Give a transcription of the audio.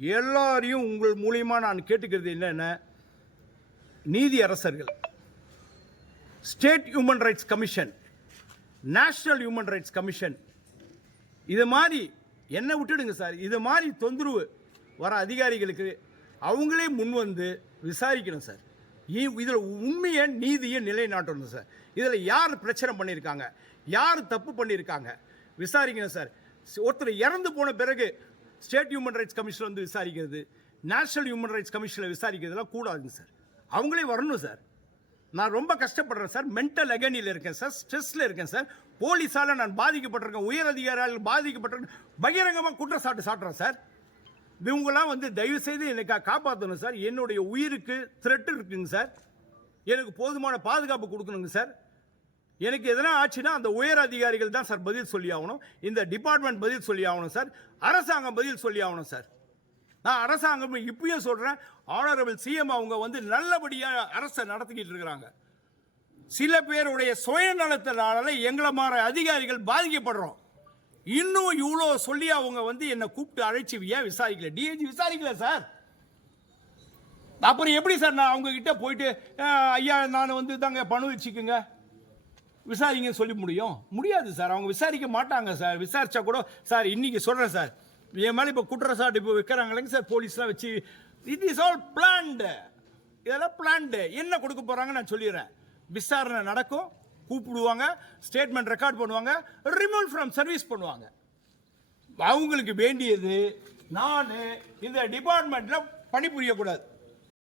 எல்லாரையும் உங்கள் மூலியமாக நான் கேட்டுக்கிறது என்னென்ன, நீதி அரசர்கள், state human rights commission, national human rights commission, இது மாதிரி என்ன விட்டுடுங்க சார். இது மாதிரி தொந்தரவு வர அதிகாரிகளுக்கு அவங்களே முன் வந்து விசாரிக்கணும் சார். இதில் உண்மையை நீதியை நிலைநாட்டணும் சார். இதில் யார் பிரச்சனை பண்ணியிருக்காங்க, யார் தப்பு பண்ணியிருக்காங்க விசாரிக்கணும் சார். ஒருத்தர் இறந்து போன பிறகு ஸ்டேட் ஹியூமன் ரைட்ஸ் கமிஷன் வந்து விசாரிக்கிறது, நேஷனல் ஹியூமன் ரைட்ஸ் கமிஷனில் விசாரிக்கிறதுலாம் கூடாதுங்க சார். அவங்களே வரணும் சார். நான் ரொம்ப கஷ்டப்படுறேன் சார். மென்டல் அகனியில் இருக்கேன் சார், ஸ்ட்ரெஸ்ஸில் இருக்கேன் சார். போலீஸால் நான் பாதிக்கப்பட்டிருக்கேன், உயர் அதிகாரிகள் பாதிக்கப்பட்டிருக்கேன், பகிரங்கமாக குற்றச்சாட்டு சாட்டுறேன் சார். இவங்களாம் வந்து தயவு செய்து எனக்கு காப்பாற்றணும் சார். என்னுடைய உயிருக்கு த்ரெட் இருக்குங்க சார். எனக்கு போதுமான பாதுகாப்பு கொடுக்கணுங்க சார். எனக்கு எதனா ஆச்சுன்னா அந்த உயர் அதிகாரிகள் தான் சார் பதில் சொல்லி ஆகணும். இந்த டிபார்ட்மெண்ட் பதில் சொல்லி ஆகணும் சார். அரசாங்கம் பதில் சொல்லி ஆகணும் சார். நான் அரசாங்கம் இப்பயும் சொல்கிறேன், ஆனரபிள் சிஎம் அவங்க வந்து நல்லபடியாக அரசை நடத்திக்கிட்டு இருக்கிறாங்க. சில பேருடைய சுயநலத்தினால எங்களை மாதிரி அதிகாரிகள் பாதிக்கப்படுறோம். இன்னும் இவ்வளோ சொல்லி அவங்க வந்து என்னை கூப்பிட்டு அழைச்சி ஏன் விசாரிக்கல, டிஐஜி விசாரிக்கல சார். அப்புறம் எப்படி சார் நான் அவங்க கிட்ட போயிட்டு ஐயா நான் வந்து தாங்க பணம் வச்சுக்குங்க விசாரிங்க சொல்லி முடியாது சார். அவங்க விசாரிக்க மாட்டாங்க சார். விசாரிச்சா கூட சார் இன்னைக்கு சொல்கிறேன் சார், என் மேலே இப்போ குற்றச்சாட்டு இப்போ வைக்கிறாங்களேங்க சார் போலீஸ்லாம் வச்சு. It is all planned. இதெல்லாம் பிளான்டு. என்ன கொடுக்க போகிறாங்க நான் சொல்லிடுறேன். விசாரணை நடக்கும், கூப்பிடுவாங்க, ஸ்டேட்மெண்ட் ரெக்கார்ட் பண்ணுவாங்க, ரிமூவ் ஃப்ரம் சர்வீஸ் பண்ணுவாங்க. அவங்களுக்கு வேண்டியது நான் இந்த டிபார்ட்மெண்ட்டில் பணிபுரியக்கூடாது.